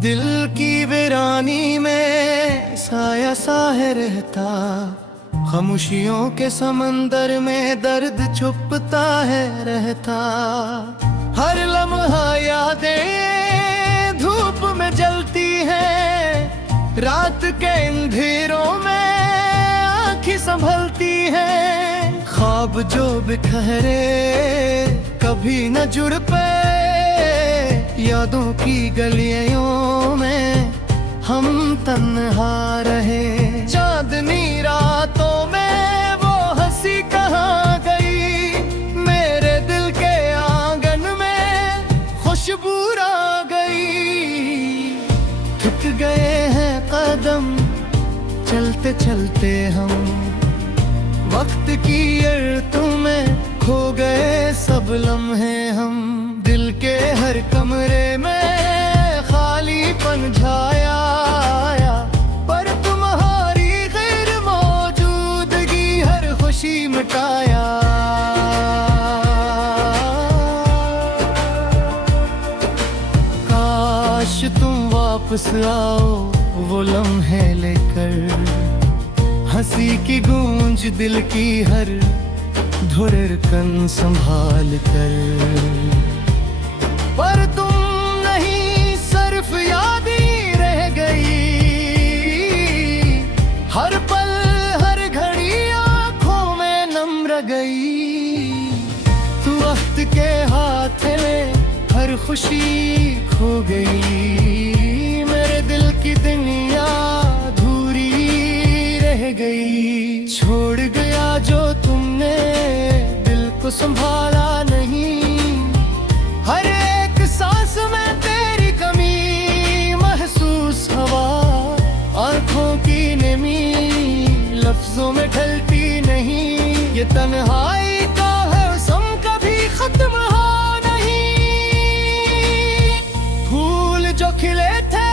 दिल की वीरानी में साया सा है रहता, खामोशियों के समंदर में दर्द छुपता है रहता। हर लम्हा यादें धूप में जलती हैं, रात के अंधेरों में आँखें संभलती हैं। ख्वाब जो बिखरे कभी न जुड़ पाए, यादों की गलियों में हम तन्हा रहे। चांदनी रातों में वो हंसी कहाँ गई, मेरे दिल के आंगन में खुशबू आ गई। थक गए हैं कदम चलते चलते हम, वक्त की अर्तों में खो गए सब लम्हे हम। दिल के हर कमरे में खालीपन छाया आया, पर तुम्हारी गैर मौजूदगी हर खुशी मिटाया। काश तुम वापस आओ वो लम्हे लेकर, हंसी की गूंज दिल की हर धुरकन संभाल कर। पर तुम नहीं सिर्फ याद ही रह गई, हर पल हर घड़ी आंखों में नम रह गई। तू वक्त के हाथ में हर खुशी खो गई, मेरे दिल की दुनिया अधूरी रह गई। छोड़ गया जो तुमने दिल को संभाला नहीं, हर एक सांस में तेरी कमी महसूस हवा। आंखों की नमी लफ्जों में ढलती नहीं, ये तन्हाई का मौसम कभी खत्म हो नहीं। फूल जो खिले थे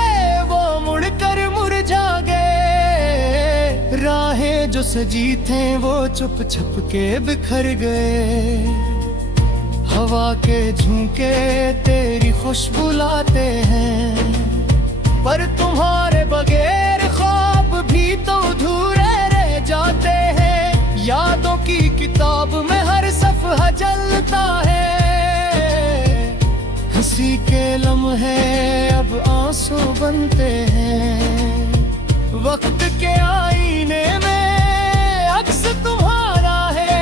वो मुड़कर मुरझा गए, राहें जो सजी थे वो चुप छुप के बिखर गए। हवा के झोंके तेरी खुशबू लाते हैं, पर तुम्हारे बगैर ख्वाब भी तो अधूरे रह जाते हैं। यादों की किताब में हर सफ़हा जलता है, हंसी के लम्हे अब आंसू बनते हैं। वक्त के आईने में अक्स तुम्हारा है,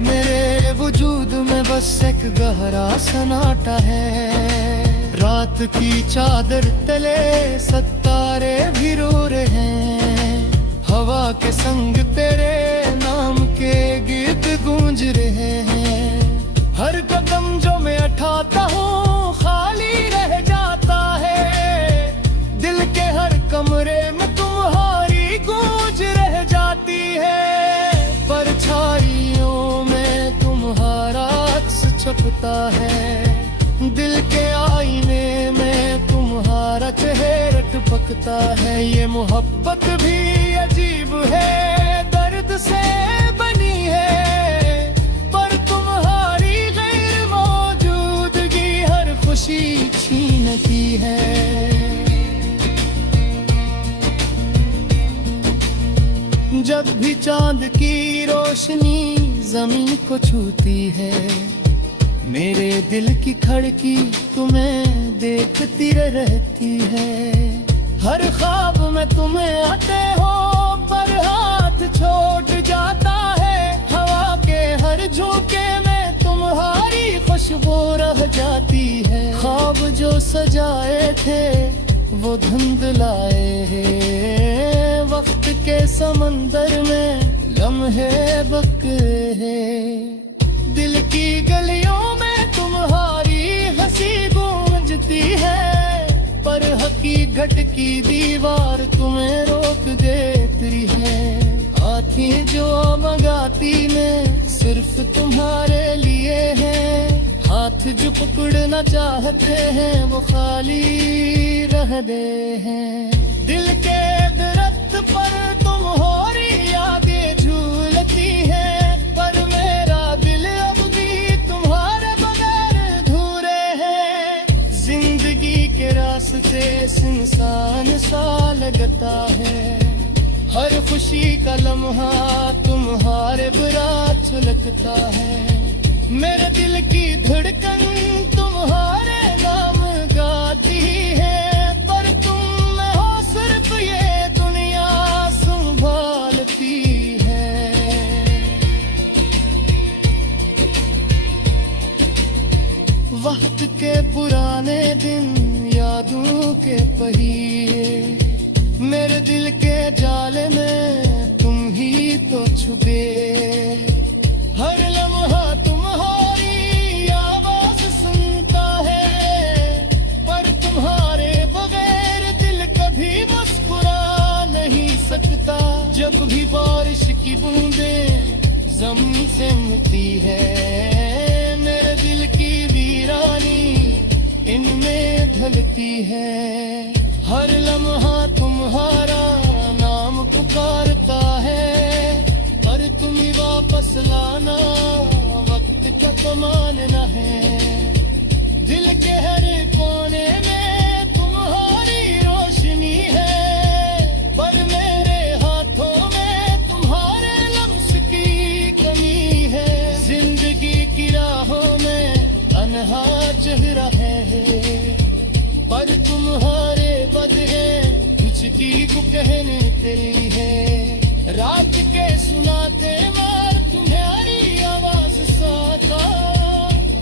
मेरे वजूद में बस एक गहरा सन्नाटा है। रात की चादर तले सितारे भी रो रहे हैं, हवा के संग तेरे नाम के गीत गूंज रहे हैं। हर कदम जो मैं उठाता हूँ खाली रह जाता है, दिल के हर कमरे में तुम्हारी गूंज रह जाती है। परछाइयों में तुम्हारा अक्स छपता है, दिल के आईने में तुम्हारा चेहरा टपकता है। ये मोहब्बत भी अजीब है, दर्द से बनी है, पर तुम्हारी गैर मौजूदगी हर खुशी छीनती है। जब भी चांद की रोशनी जमीन को छूती है, मेरे दिल की खड़की तुम्हें देखती रहती है। हर ख्वाब में तुम्हें आते हो पर हाथ छोड़ जाता है, हवा के हर झोंके में तुम्हारी खुशबू रह जाती है। ख्वाब जो सजाए थे वो धुंधलाए हैं, वक्त के समंदर में लम्हे बकरे हैं। दिल की गलियों में तुम्हारी हंसी गूंजती है, पर हकीकत की दीवार तुम्हें रोक देती है। आती जो मंगाती में सिर्फ तुम्हारे लिए है, हाथ जो पकड़ना चाहते हैं वो खाली रह दे हैं। दिल के दरख्त पर तुम्हारी यादें झूलती हैं, पर मेरा दिल अब भी तुम्हारे बगैर अधूरे हैं। जिंदगी के रास्ते रास्ते इंसान सा लगता है। हर खुशी का लम्हा तुम्हारे बुरा छलकता है। मेरे दिल की धड़कन तुम्हारे नाम गाती है, पर तुम में हो सिर्फ ये दुनिया संभालती है। वक्त के पुराने दिन यादों के पहिए, मेरे दिल के जाले में तुम ही तो छुपे। हर लम्हा तुम्हारी आवाज सुनता है, पर तुम्हारे बगैर दिल कभी मुस्कुरा नहीं सकता। जब भी बारिश की बूंदें ज़मीन से मिलती है, मेरे दिल की वीरानी इनमें ढलती है। हर लम्हा तुम्हारा नाम पुकारता है, पर तुम ही वापस लाना वक्त का कमाना है। दिल के हर कोने में तुम्हारी रोशनी है, पर मेरे हाथों में तुम्हारे लम्स की कमी है। जिंदगी की राहों में अनहा चेहरा है, पर तुम्हारे बदले कुछ की कहने तेरी है। रात के सुनाते मार तुम्हारी आवाज साता,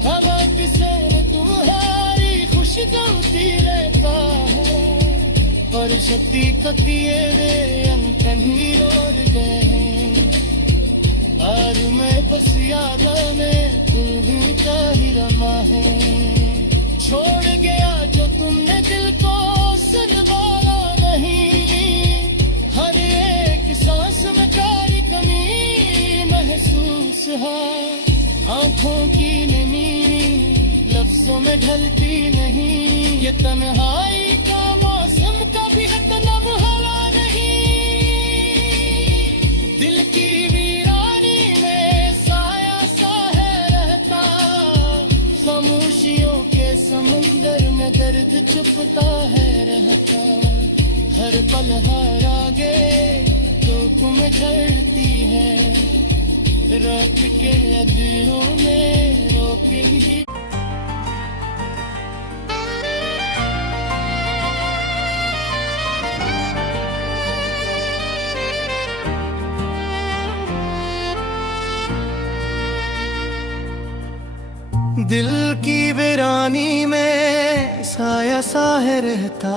हवा किसे तुम्हारी खुशी गमती रहता है। पर शक्ति कतिए वे अंतनी और गए हैं, और मैं बस यादों में तुम का ही रमा है। छोड़ गया जो तुमने दिल को संभाला नहीं, हर एक सांस में कारी कमी महसूस है। आंखों की नमी लफ्जों में ढलती नहीं, ये तन्हाई का मौसम कभी इतना मुहला नहीं। दिल की वीरानी में साया सा है रहता, खामोशियों के समुंदर में दर्द छुपता है रहता। हर पल हर आगे तो तुम झड़ती है, रात के अंधेरों में रोके ही। दिल की वीरानी में साया सा है रहता,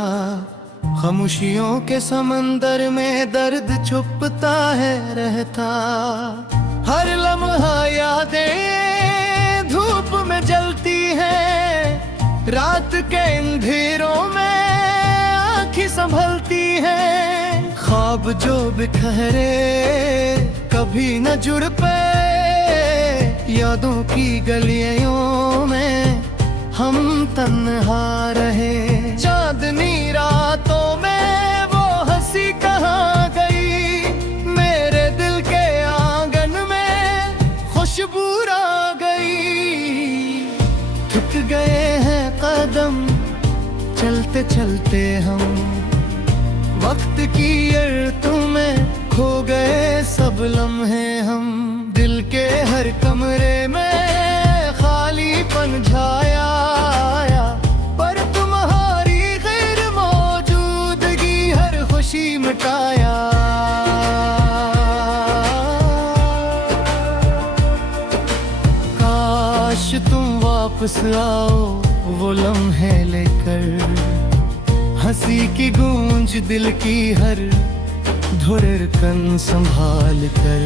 खामोशियों के समंदर में दर्द छुपता है रहता। हर लम्हा यादें धूप में जलती है, रात के अंधेरों में आँखें संभलती है। ख्वाब जो बिखरे कभी न जुड़ पे, यादों की गलियों में हम तन्हा रहे। चांदनी रातों में वो हंसी कहाँ गई, मेरे दिल के आंगन में खुशबू आ गई। थक गए हैं कदम चलते चलते हम, वक्त की अर्तों में खो गए सब लम्हे हम। दिल के हर कमरे में खालीपन छाया आया, पर तुम्हारी गैर मौजूदगी हर खुशी मिटाया। काश तुम वापस आओ वो लम्हे लेकर, हंसी की गूंज दिल की हर धुरकन संभाल कर।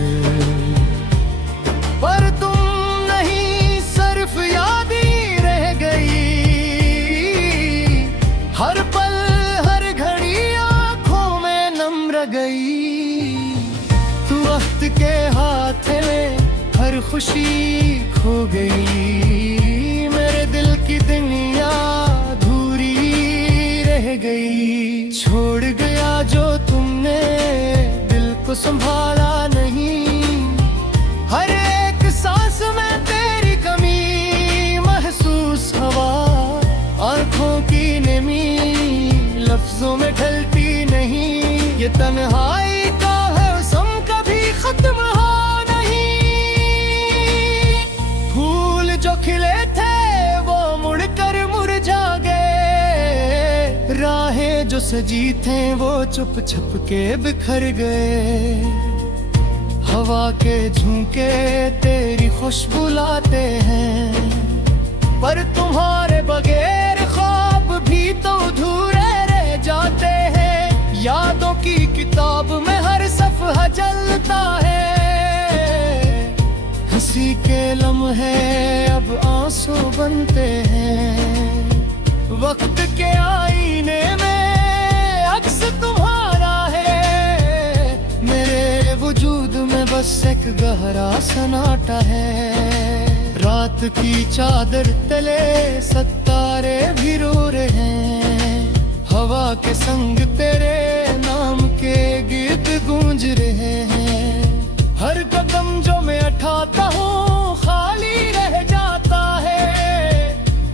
पर तुम नहीं सिर्फ याद ही रह गई, हर पल हर घड़ी आंखों में नम रह गई। तू वक्त के हाथ में हर खुशी खो गई, मेरे दिल की दुनिया अधूरी रह गई। छोड़ गया जो तुमने दिल को संभाला नहीं, हर एक सांस में तेरी कमी महसूस हवा, आंखों की नमी ये तन्हाई का है सम कभी खत्म हो नहीं। फूल जो खिले थे वो मुड़कर मुरझा गए, राहें जो सजी थे वो चुप छुप के बिखर गए। हवा के झोंके तेरी खुशबू लाते हैं, पर तुम्हारे बगैर ख्वाब भी तो अधूरे रह जाते हैं। यादों की किताब में हर सफ़हा जलता है, हंसी के लम्हे अब आंसू बनते हैं। वक्त के आईने में अक्स तुम्हारा है, मेरे वजूद में बस एक गहरा सन्नाटा है। रात की चादर तले सितारे भी रो रहे हैं, हवा के संग तेरे नाम के गीत गूंज रहे हैं। हर कदम जो मैं उठाता हूँ खाली रह जाता है,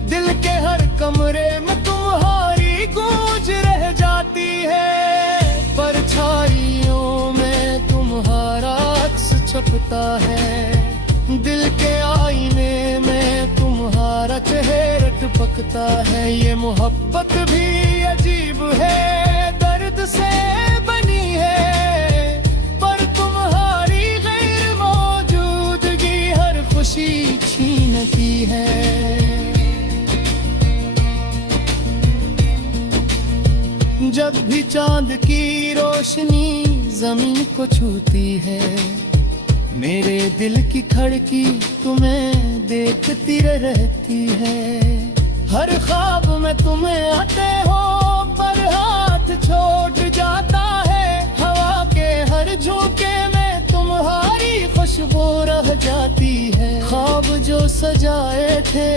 दिल के हर कमरे में तुम्हारी गूंज रह जाती है। परछाइयों में तुम्हारा अक्स छुपता है, दिल के आईने में तुम्हारा चेहरा टपकता है। ये मोहब्बत भी अजीब है, दर्द से बनी है, पर तुम्हारी गैर मौजूदगी हर खुशी छीनती है। जब भी चांद की रोशनी जमीन को छूती है, मेरे दिल की खड़की तुम्हें देखती रहती है। हर ख्वाब में तुम्हें आते हो पर हाथ छोड़ जाता है, हवा के हर झोंके में तुम्हारी खुशबू रह जाती है। ख्वाब जो सजाए थे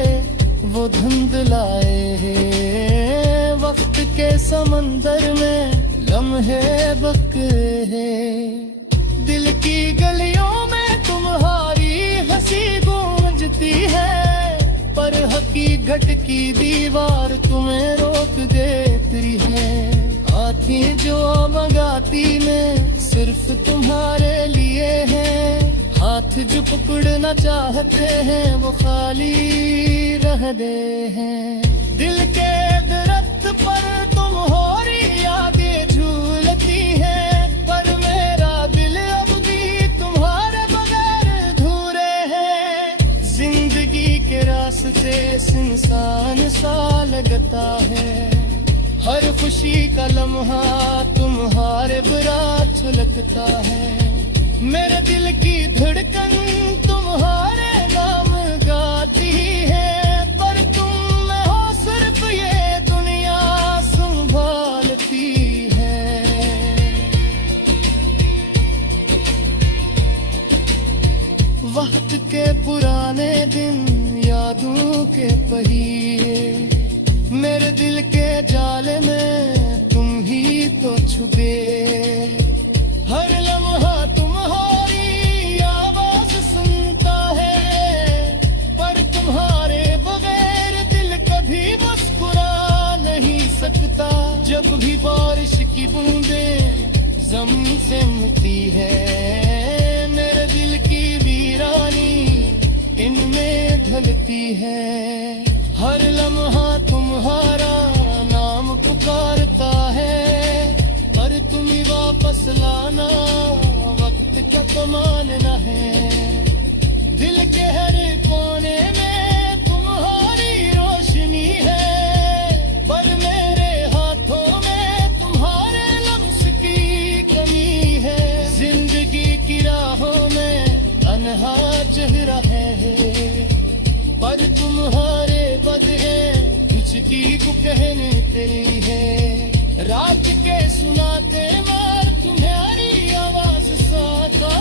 वो धुंधलाए हैं, वक्त के समंदर में लम्हे बकरे हैं। दिल की गलियों में तुम्हारी हंसी गूंजती है, पर हकीकत की दीवार तुम्हें रोक देती है। आँखें जो मंगाती में सिर्फ तुम्हारे लिए हैं, हाथ जो पकड़ना चाहते हैं वो खाली रह दे हैं। दिल के दरख्त पर तुम्हारी यादें झूलती हैं, पर मेरा दिल अब भी तुम्हारे बगैर अधूरे है। जिंदगी के रास्ते सुनसान सा लगता है, हर खुशी का लम्हा तुम्हारे बुरा छलकता है। मेरे दिल की धड़कन तुम्हारे नाम गाती है, पर तुम में हो सिर्फ ये दुनिया संभालती है। वक्त के पुराने दिन यादों के पहिए, मेरे दिल के जाले में तुम ही तो छुपे। हर लम्हा तुम्हारी आवाज सुनता है, पर तुम्हारे बगैर दिल कभी मुस्कुरा नहीं सकता। जब भी बारिश की बूंदें ज़मीन से मिलती है, मेरे दिल की वीरानी इनमें ढलती है। हर लम्हा तुम्हारा नाम पुकारता है, पर तुम ही वापस लाना वक्त का कमाना है। दिल के हर कोने में तुम्हारी रोशनी है, पर मेरे हाथों में तुम्हारे लम्स की कमी है। जिंदगी की राहों में अनहा चेहरा है, पर तुम्हारे बदले कुछ की कहने तेरी है। रात के सुनाते मार तुम्हारी आवाज साता,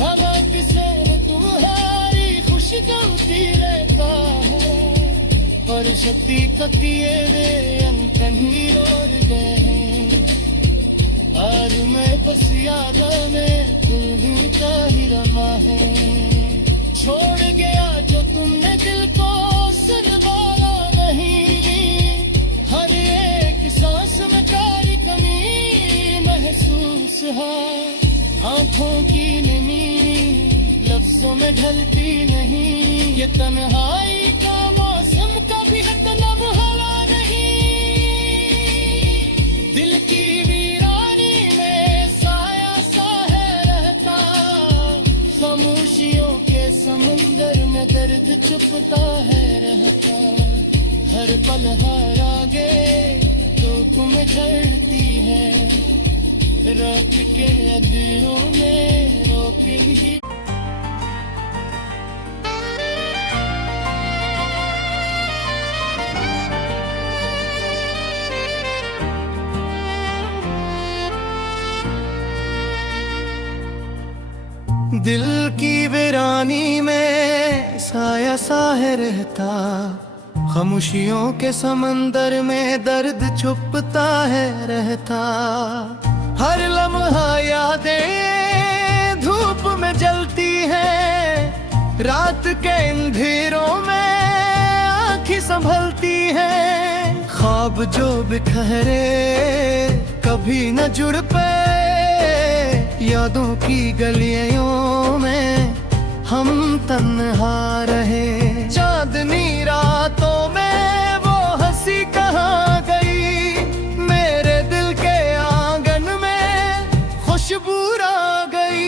हवा किसे तुम्हारी खुशी गमती रहता है। पर शक्ति कतिए वे अनकही और गए हैं, और मैं बस याद में तुम का ही रमा है। छोड़ गया जो तुमने दिल को संभाला नहीं, हर एक सांस में कारी कमी महसूस महसूस है। आंखों की नमी लफ्जों में ढलती नहीं, ये तन्हाई का मौसम कभी हतनम हवा नहीं। दिल की वीरानी में साया सा है रहता, खामोशियों के समुंदर में दर्द छुपता है रहता। हर पल हर आगे तो तुम झड़ती है, रात के अंधेरों में रोके ही। दिल की वीरानी में साया सा है रहता, खामोशियों के समंदर में दर्द छुपता है रहता। हर लम्हा यादें धूप में जलती हैं, रात के अंधेरों में आँखें संभलती हैं। ख्वाब जो बिखरे कभी न जुड़ पाए, यादों की गलियों में हम तन्हा रहे। चांदनी रातों में वो हंसी कहाँ गई, मेरे दिल के आंगन में खुशबू आ गई।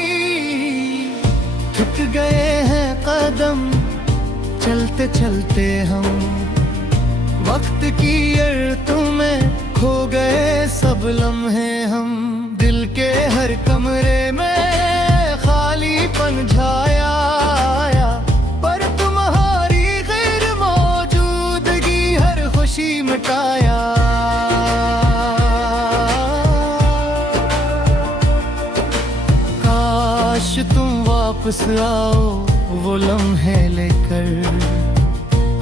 थक गए हैं कदम चलते चलते हम, वक्त की अर्तों में खो गए सब लम्हे हम। दिल के हर कमरे में खालीपन छाया आया, पर तुम्हारी गैर मौजूदगी हर खुशी मिटाया। काश तुम वापस आओ वो लम्हे लेकर,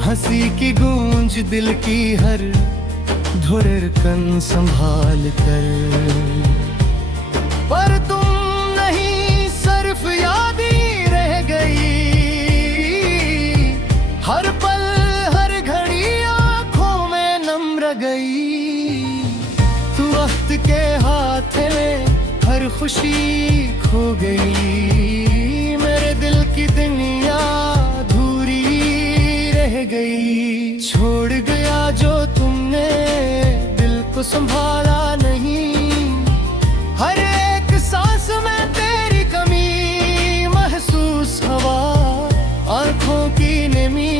हंसी की गूंज दिल की हर धुरकन संभाल कर। पर तुम नहीं सिर्फ याद ही रह गई, हर पल हर घड़ी आंखों में नम रह गई। तू वक्त के हाथ में हर खुशी खो गई, मेरे दिल की दुनिया अधूरी रह गई। छोड़ गया जो तुमने दिल को संभाला नहीं, हर सांस में तेरी कमी महसूस हवा। आंखों की नमी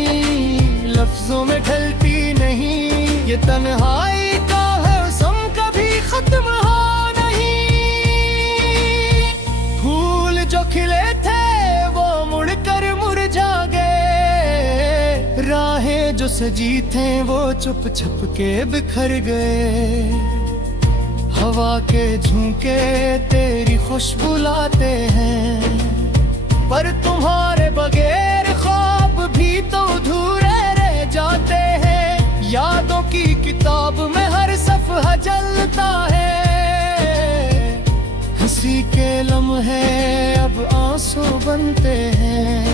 लफ्जों में ढलती नहीं, ये तन्हाई का मौसम कभी खत्म हो नहीं। फूल जो खिले थे वो मुड़कर मुरझा गए, राहें जो सजी थे वो चुप छुप के बिखर गए। हवा के झोंके तेरी खुशबू लाते हैं, पर तुम्हारे बगैर ख्वाब भी तो अधूरे रह जाते हैं। यादों की किताब में हर सफ़हा जलता है, हंसी के लम्हे अब आंसू बनते हैं।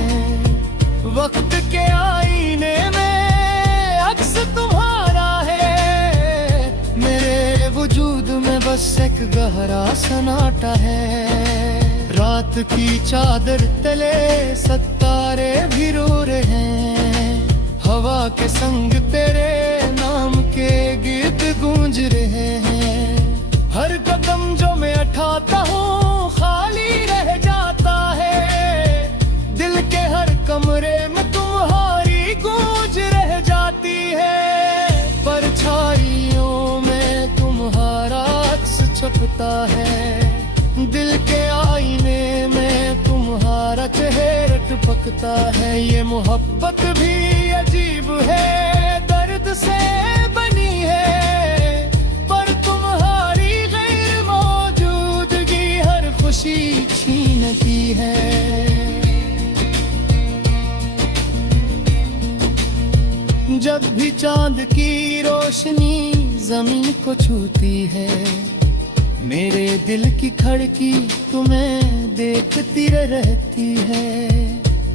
वक्त के आईने में अक्स तुम्हारा है, मेरे वजूद में बस एक गहरा सन्नाटा है। रात की चादर तले सितारे भी रो रहे हैं, हवा के संग तेरे नाम के गीत गूंज रहे हैं। हर कदम जो मैं उठाता हूँ खाली रह जाता है, दिल के हर कमरे में तुम्हारी गूंज रह जाती है। परछाइयों में तुम्हारा अक्स छुपता है, दिल के आईने में तुम्हारा चेहरा टपकता है। ये मोहब्बत भी अजीब है, दर्द से बनी है, पर तुम्हारी गैर मौजूदगी हर खुशी छीनती है। जब भी चांद की रोशनी जमीन को छूती है, मेरे दिल की खड़की तुम्हें देखती रहती है।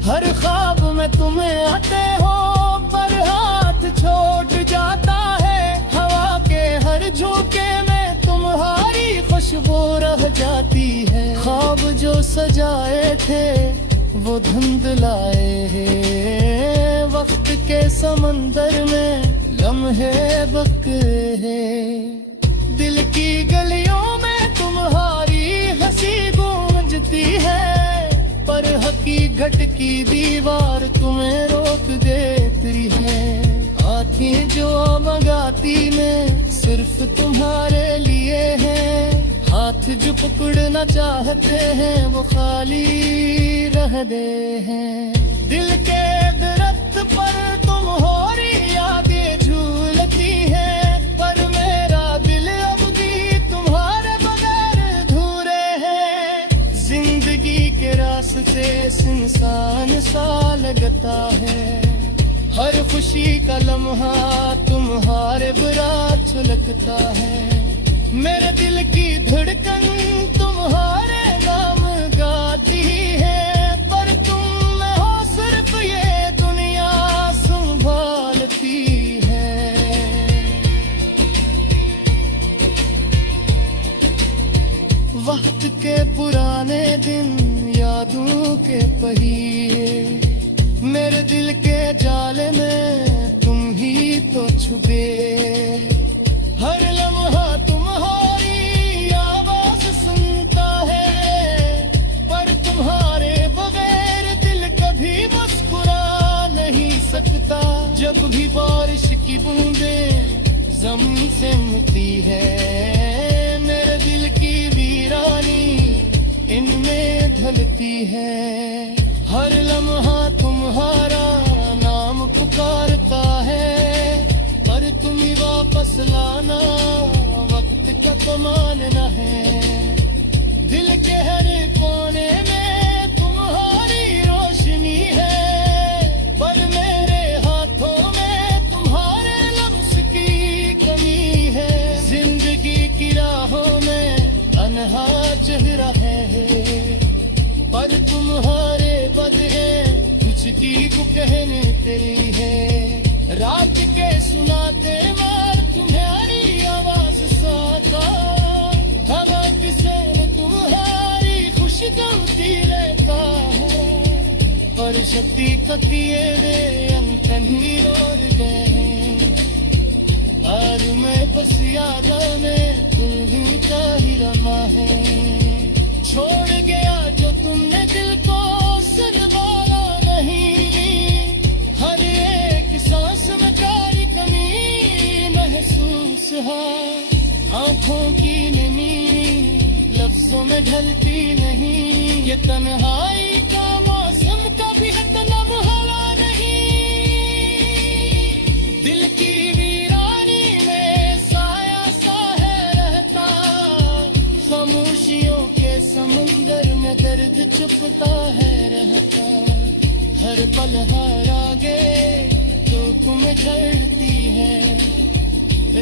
हर ख्वाब में तुम्हें आते हो पर हाथ छोड़ जाता है, हवा के हर झोंके में तुम्हारी खुशबू रह जाती जो सजाए थे वो धुंधलाए हैं। वक्त के समंदर में लम्हे बकरे हैं। दिल की गलियों में तुम्हारी हंसी गूंजती है, पर हकीकत की दीवार तुम्हें रोक देती है। आँखें जो मंगाती में सिर्फ तुम्हारे लिए हैं, हाथ जो पकड़ना चाहते हैं वो खाली रह दे हैं। दिल के दरख्त पर तुम्हारी यादें झूलती है, पर मेरा दिल अब भी तुम्हारे बगैर अधूरे है। जिंदगी के रास्ते सुनसान सा लगता है, हर खुशी का लम्हा तुम्हारे बुरा छलकता है। मेरे दिल की धड़कन तुम्हारे नाम गाती है, पर तुम हो सिर्फ ये दुनिया संभालती है। वक्त के पुराने दिन यादों के पहिए, मेरे दिल के जाले में तुम ही तो छुपे। हर लम्हा तुम्हारी आवाज सुनता है, पर तुम्हारे बगैर दिल कभी मुस्कुरा नहीं सकता। जब भी बारिश की बूंदें जमीन से मिलती है, मेरे दिल की वीरानी इनमें ढलती है। हर लम्हा तुम्हारा नाम पुकारता है, पर तुम्हें वापस लाना वक्त का कमाल न है। दिल के हर कोने में तुम्हारी रोशनी है, पर मेरे हाथों में तुम्हारे लम्स की कमी है। जिंदगी की राहों में अनहा चेहरा है, पर तुम्हारे बदले कुछ को कहने तेरी है। रात के सुनाते मार तुम्हारी आवाज साका, हवा किसे तुम्हारी खुशी गमती रहता है। पर शक्ति कतिये वे अंतनी और गए, और मैं बस याद में तुम का ही रमा है। छोड़ गया जो तुमने दिल को संभाला नहीं, हर एक सांस में प्यारी कमी महसूस है। आंखों की नमी लफ्जों में ढलती नहीं, ये तन्हाई का मौसम कभी इतना मुहला नहीं। दिल की वीरानी में साया सा है रहता, खामोशियों समुंदर में दर्द छुपता है रहता। हर पल हर आगे तो तुम्हें डरती है,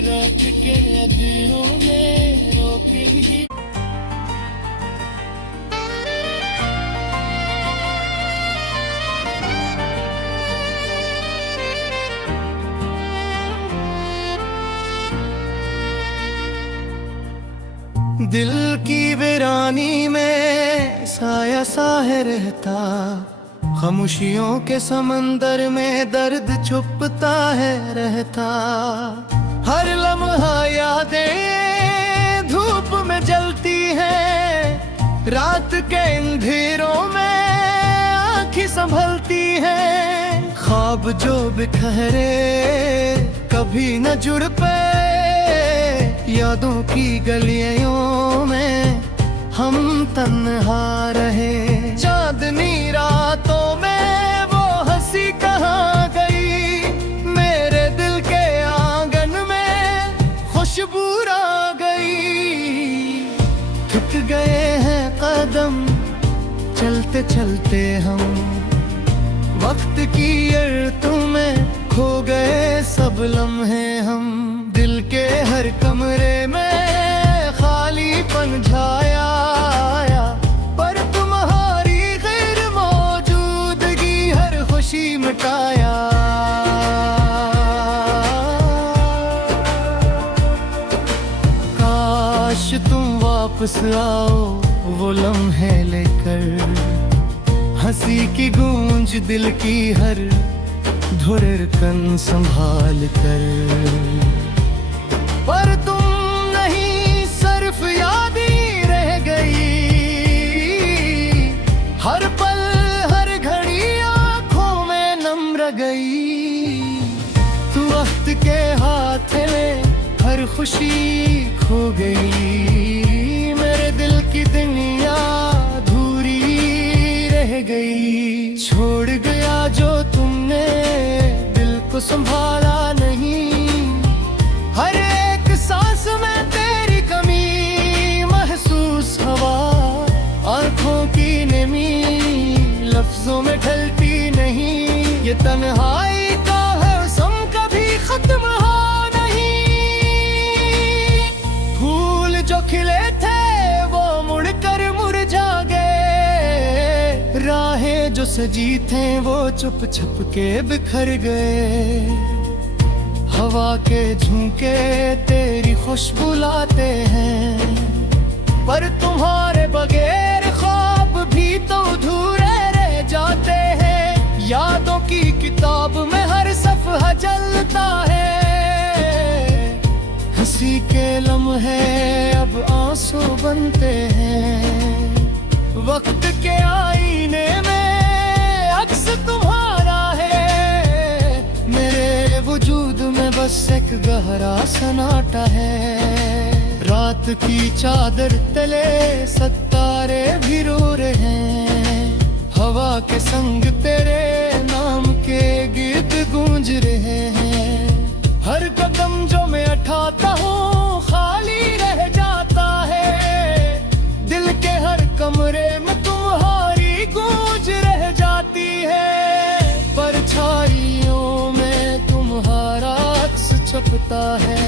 रात के अंधेरों में रोके भी। दिल की वीरानी में साया सा है रहता, खामोशियों के समंदर में दर्द छुपता है रहता। हर लम्हा यादें धूप में जलती हैं, रात के अंधेरों में आँखें संभलती हैं। ख्वाब जो बिखरे कभी न जुड़ पाए, यादों की गलियों में हम तन्हा रहे। चांदनी रातों में वो हंसी कहाँ गई, मेरे दिल के आंगन में खुशबू आ गई। थक गए हैं कदम चलते चलते हम, वक्त की अर्तों में खो गए सब लम्हे हम। दिल के हर कमरे में खालीपन छाया आया, पर तुम्हारी गैर मौजूदगी हर खुशी मिटाया। काश तुम वापस आओ वो लम्हे लेकर, हंसी की गूंज दिल की हर धुरकन संभाल कर। पर तुम नहीं सिर्फ याद ही रह गई, हर पल हर घड़ी आंखों में नम रह गई। तू वक्त के हाथ में हर खुशी खो गई, मेरे दिल की दुनिया अधूरी रह गई। छोड़ गया जो तुमने दिल को संभाला नहीं, हर एक सांस में तेरी कमी महसूस हवा। आंखों की नमी लफ्जों में ढलती नहीं, ये तन्हाई का मौसम कभी खत्म हो नहीं। फूल जो खिले थे वो मुड़कर मुरझा गए, राहें जो सजी थे वो चुप छुप के बिखर गए। हवा के झोंके तेरी खुशबू लाते हैं, पर तुम्हारे बगैर ख्वाब भी तो अधूरे रह जाते हैं। यादों की किताब में हर सफ़हा जलता है, हंसी के लम्हे अब आंसू बनते हैं। वक्त के आईने में अक्स तुम्हारा है, मेरे वजूद में बस एक गहरा सन्नाटा है। रात की चादर तले सितारे भी रो रहे हैं, हवा के संग तेरे नाम के गीत गूंज रहे हैं। हर कदम जो मैं उठाता हूँ खाली रह जाता है, दिल के हर कमरे में तुम्हारी गूंज रह जाती है। परछाइयों में तुम्हारा अक्स छपता है,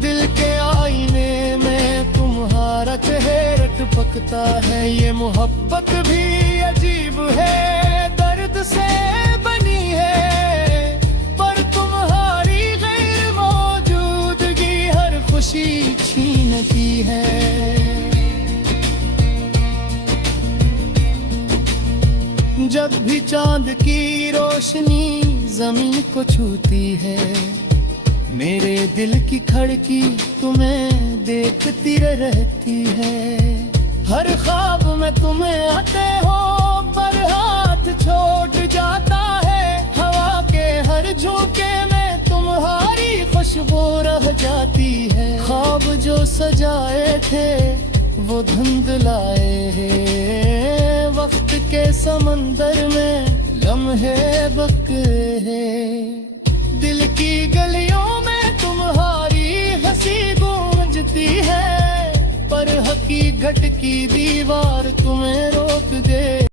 दिल के आईने में तुम्हारा चेहरा टपकता है। ये मोहब्बत भी अजीब है, दर्द से बनी है, पर तुम्हारी गैर मौजूदगी हर खुशी छीनती है। जब भी चांद की रोशनी जमीन को छूती है, मेरे दिल की खड़की तुम्हें देखती रहती है। हर ख्वाब में तुम्हें आते हो पर हाथ छोड़ जाता है, हवा के हर झोंके में तुम्हारी खुशबू रह जाती है। ख्वाब जो सजाए थे वो धुंधलाए हैं, वक्त के समंदर में लम्हे बकरे हैं। दिल की गलियों में तुम्हारी हंसी गूंजती है, पर हकीकत की दीवार तुम्हें रोक दे।